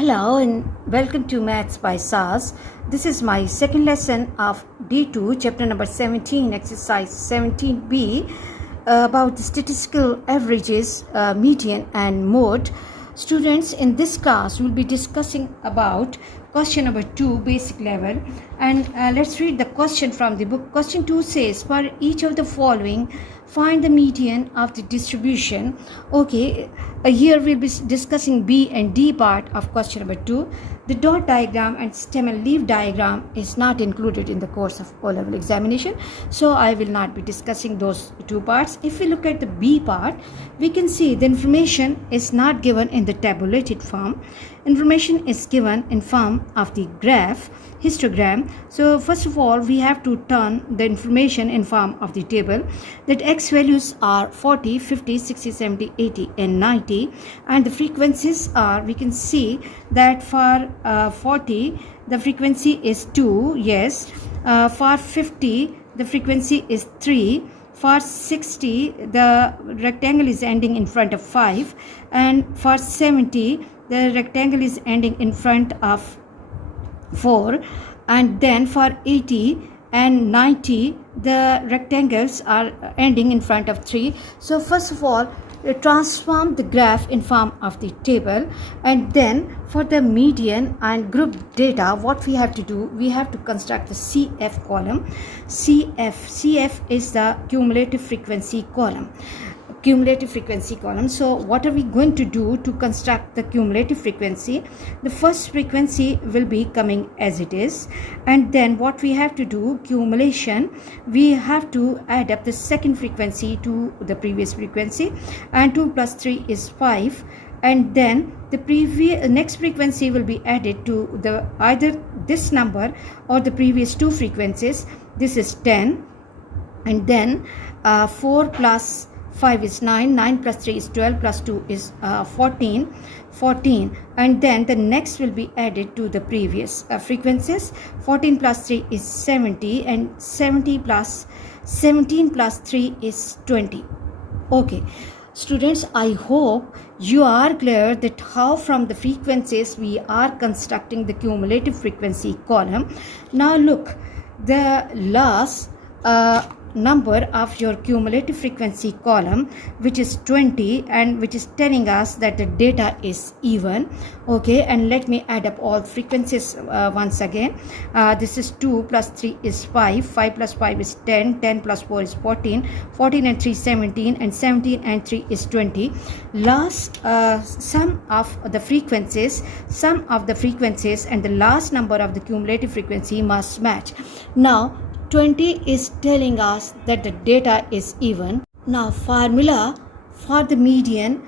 Hello and welcome to Maths by SAS. This is my second lesson of D2, chapter number 17, exercise 17b, about the statistical averages, median and mode. Students, in this class, we'll be discussing about question number 2, basic level. And let's read the question from the book. Question 2 says, for each of the following, find the median of the distribution. Okay, here we'll be discussing B and D part of question number 2. The dot diagram and stem and leaf diagram is not included in the course of O-level examination, so I will not be discussing those two parts. If we look at the B part, we can see the information is not given in the tabulated form. Information is given in form of the graph, histogram. So first of all, we have to turn the information in form of the table, that x values are 40, 50, 60, 70, 80 and 90, and the frequencies are, we can see that for 40 the frequency is 2, yes. For 50 the frequency is 3. For 60 the rectangle is ending in front of 5, and for 70 the rectangle is ending in front of 4, and then for 80 and 90 the rectangles are ending in front of 3. So first of all, transform the graph in form of the table, and then for the median and group data, what we have to do, we have to construct the CF column. CF is the cumulative frequency column. So what are we going to do to construct the cumulative frequency? The first frequency will be coming as it is, and then what we have to do, cumulation, we have to add up the second frequency to the previous frequency, and 2 plus 3 is 5, and then the next frequency will be added to the either this number or the previous two frequencies. This is 10, and then 4 plus 5 is 9, 9 plus 3 is 12, plus 2 is 14, and then the next will be added to the previous frequencies. 14 plus 3 is 70, and 17 plus 3 is 20. Okay, students, I hope you are clear that how from the frequencies we are constructing the cumulative frequency column. Now look, the last number of your cumulative frequency column, which is 20, and which is telling us that the data is even. Okay, and let me add up all frequencies once again. This is 2 plus 3 is 5, 5 plus 5 is 10, 10 plus 4 is 14, 14 and 3 17, and 17 and 3 is 20. Last sum of the frequencies and the last number of the cumulative frequency must match. Now 20 is telling us that the data is even. Now formula for the median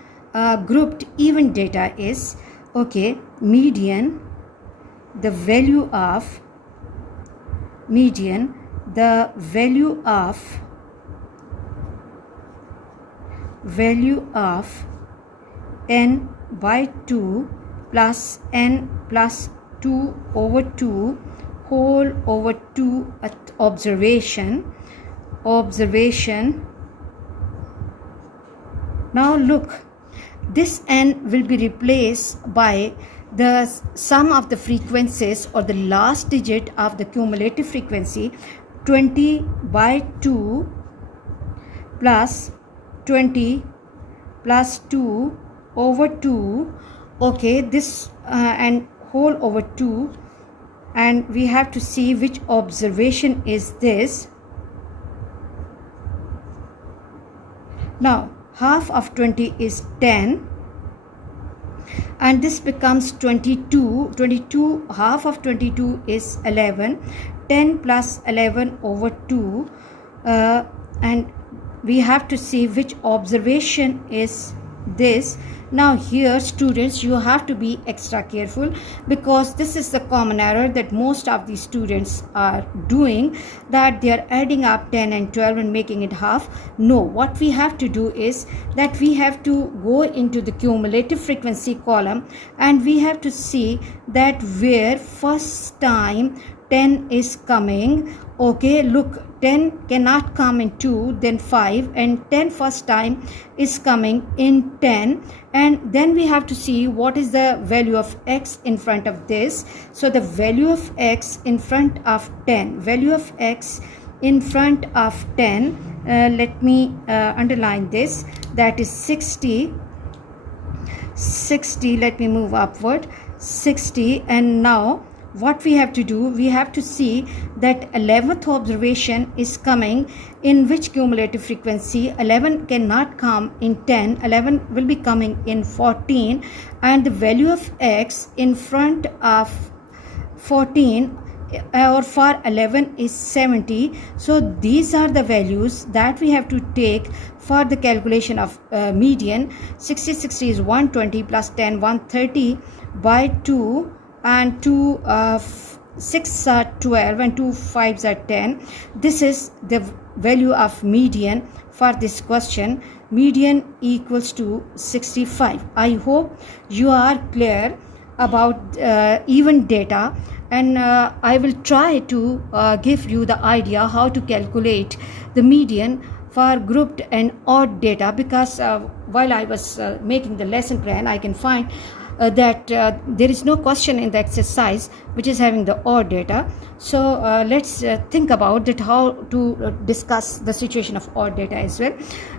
grouped even data is, okay, median, the value of n by 2 plus n plus 2 over 2 whole over 2 at observation. Now look, this n will be replaced by the sum of the frequencies or the last digit of the cumulative frequency, 20 by 2 plus 20 plus 2 over 2. Okay, this and whole over 2, and we have to see which observation is this. Now half of 20 is 10, and this becomes 22. Half of 22 is 11, 10 plus 11 over 2, and we have to see which observation is this. Now here, students, you have to be extra careful, because this is the common error that most of the students are doing, that they are adding up 10 and 12 and making it half. No, what we have to do is that we have to go into the cumulative frequency column, and we have to see that where first time 10 is coming. Okay, look, 10 cannot come in 2, then 5, and 10 first time is coming in 10, and then we have to see what is the value of x in front of this. So the value of x in front of 10, value of x in front of 10, let me underline this, that is 60. Let me move upward, 60. And now what we have to do, we have to see that 11th observation is coming in which cumulative frequency. 11 cannot come in 10, 11 will be coming in 14, and the value of x in front of 14 or for 11 is 70. So these are the values that we have to take for the calculation of median. 60 is 120 plus 10 130 by 2, and 2 6 are 12 and 2 5s are 10. This is the value of median for this question. Median equals to 65. I hope you are clear about even data, and I will try to give you the idea how to calculate the median for grouped and odd data, because while I was making the lesson plan, I can find that there is no question in the exercise which is having the odd data. So let's think about that, how to discuss the situation of odd data as well.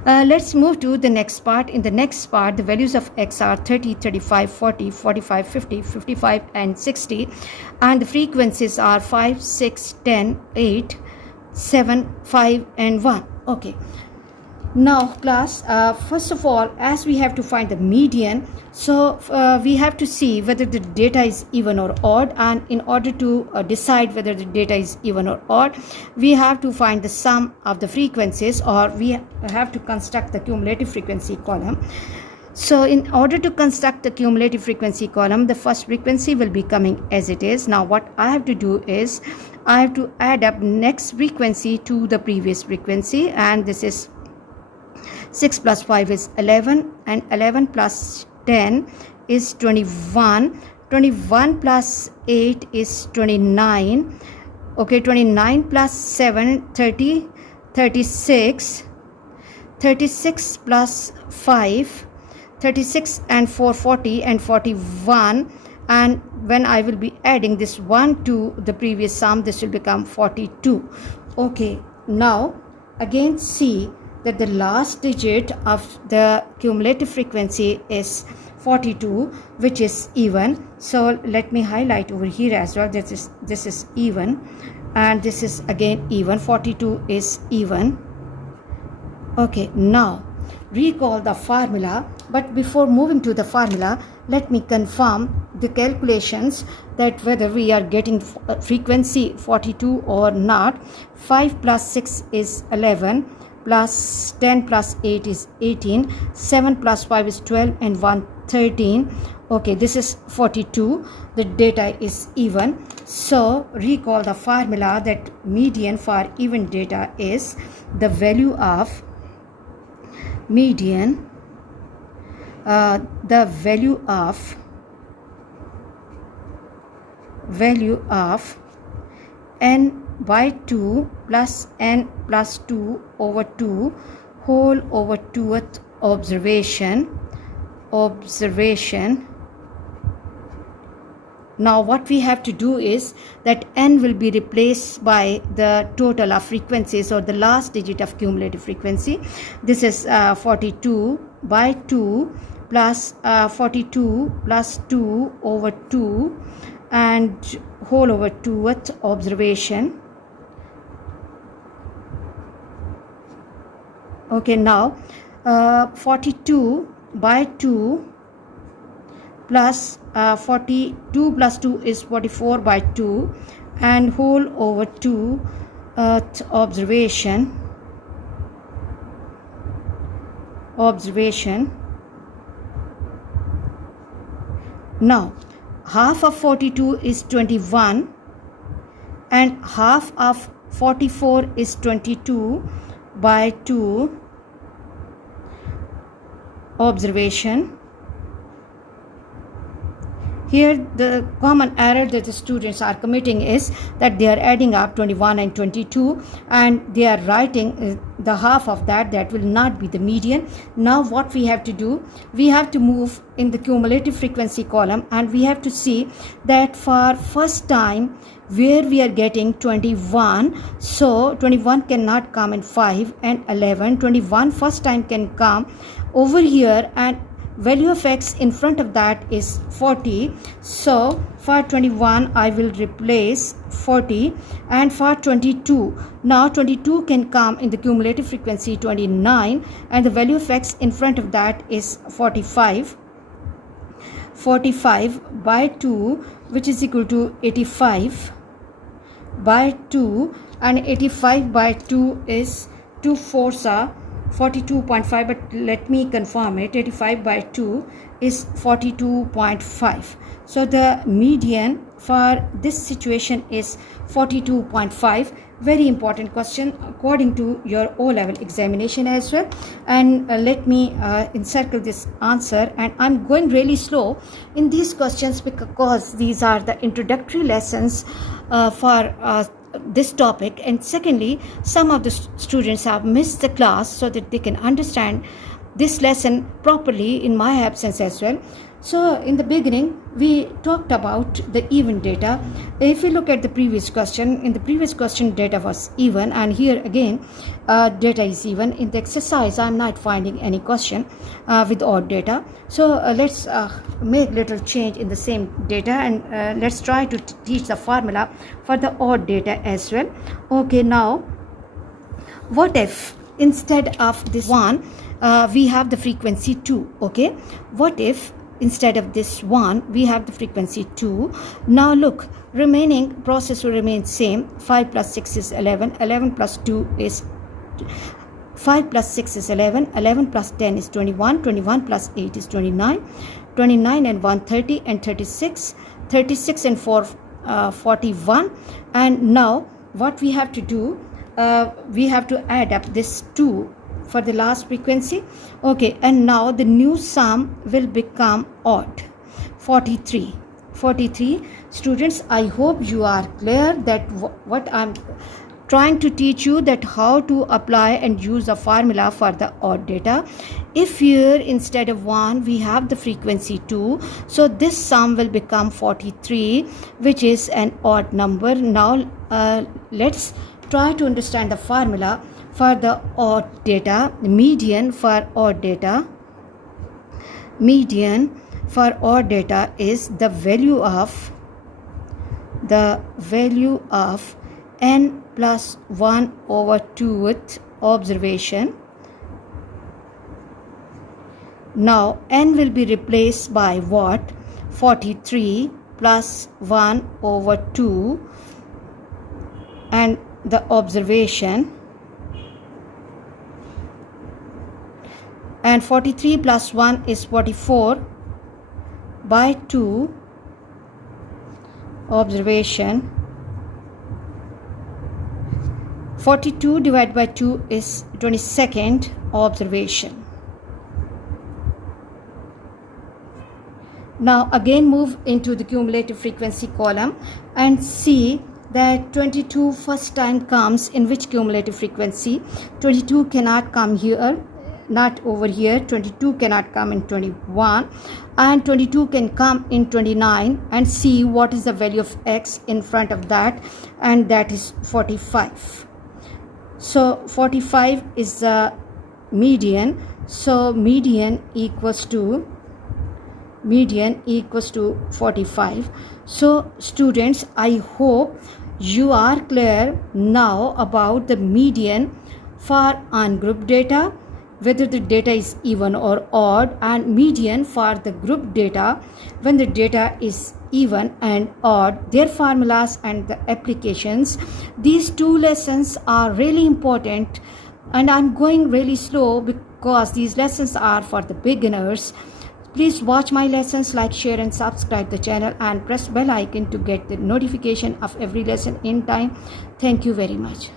Let's move to the next part. In the next part, the values of x are 30, 35, 40, 45, 50, 55 and 60, and the frequencies are 5, 6, 10, 8, 7, 5 and 1. Okay, now class, first of all, as we have to find the median, so we have to see whether the data is even or odd, and in order to decide whether the data is even or odd, we have to find the sum of the frequencies, or we have to construct the cumulative frequency column. So in order to construct the cumulative frequency column, the first frequency will be coming as it is. Now what I have to do is I have to add up next frequency to the previous frequency, and this is 6 plus 5 is 11, and 11 plus 10 is 21, 21 plus 8 is 29, okay, 29 plus 7, 30, 36, 36 plus 5, 36 and 4, 40 and 41, and when I will be adding this 1 to the previous sum, this will become 42. Okay, now again see that the last digit of the cumulative frequency is 42, which is even. So let me highlight over here as well, this is even, and this is again even. 42 is even. Okay, now recall the formula, but before moving to the formula, let me confirm the calculations that whether we are getting frequency 42 or not. 5 plus 6 is 11, plus 10 plus 8 is 18, 7 plus 5 is 12 and 1 13. Okay, this is 42. The data is even. So recall the formula that median for even data is the value of median, the value of n by 2 plus n plus 2 over 2 whole over 2th observation. Now what we have to do is that n will be replaced by the total of frequencies, or the last digit of cumulative frequency. This is 42 by 2 plus 42 plus 2 over 2 and whole over 2th observation. Okay, now 42 by 2 plus 42 plus 2 is 44 by 2 and whole over 2 observation. Now half of 42 is 21 and half of 44 is 22 by 2 observation. Here the common error that the students are committing is that they are adding up 21 and 22 and they are writing the half of that will not be the median. Now what we have to do, we have to move in the cumulative frequency column and we have to see that for first time where we are getting 21, so 21 cannot come in 5 and 11. 21 first time can come over here and value of x in front of that is 40. So for 21 I will replace 40, and for 22, now 22 can come in the cumulative frequency 29 and the value of x in front of that is 45. 45 by 2, which is equal to 85 by 2, and 85 by 2 is 2 4s are 42.5, but let me confirm it. 85 by 2 is 42.5. So the median for this situation is 42.5. Very important question according to your O-level examination as well. And let me encircle this answer, and I'm going really slow in these questions because these are the introductory lessons for this topic, and secondly some of the students have missed the class so that they can understand this lesson properly in my absence as well. So in the beginning we talked about the even data. If you look at the previous question, in the previous question data was even, and here again data is even. In the exercise I'm not finding any question with odd data. So let's make little change in the same data, and let's try to teach the formula for the odd data as well. Okay, now what if instead of this 1 we have the frequency 2? Okay, what if instead of this 1 we have the frequency 2? Now look, remaining process will remain same. 5 plus 6 is 11, 11 plus 2 is 5 plus 6 is 11, 11 plus 10 is 21, 21 plus 8 is 29, 29 and 1 30, and 36, 36 and 4 41. And now what we have to do, we have to add up this 2 for the last frequency. Okay, and now the new sum will become odd. 43. 43. Students, I hope you are clear that what I'm trying to teach you, that how to apply and use the formula for the odd data. If here instead of 1 we have the frequency 2, so this sum will become 43, which is an odd number. Now let's try to understand the formula for the odd data. Median for odd data, median for odd data is the value of n plus 1 over 2th observation. Now n will be replaced by what? 43 plus 1 over 2 and the observation, and 43 plus 1 is 44 by 2 observation. 42 divided by 2 is 22nd observation. Now again move into the cumulative frequency column and see that 22 first time comes in which cumulative frequency? 22 cannot come here, not over here. 22 cannot come in 21, and 22 can come in 29, and see what is the value of x in front of that, and that is 45. So 45 is the median. So median equals to 45. So students, I hope you are clear now about the median for ungrouped data, whether the data is even or odd, and median for the group data when the data is even and odd, their formulas and the applications. These two lessons are really important, and I'm going really slow because these lessons are for the beginners. Please watch my lessons, like, share and subscribe the channel, and press bell icon to get the notification of every lesson in time. Thank you very much.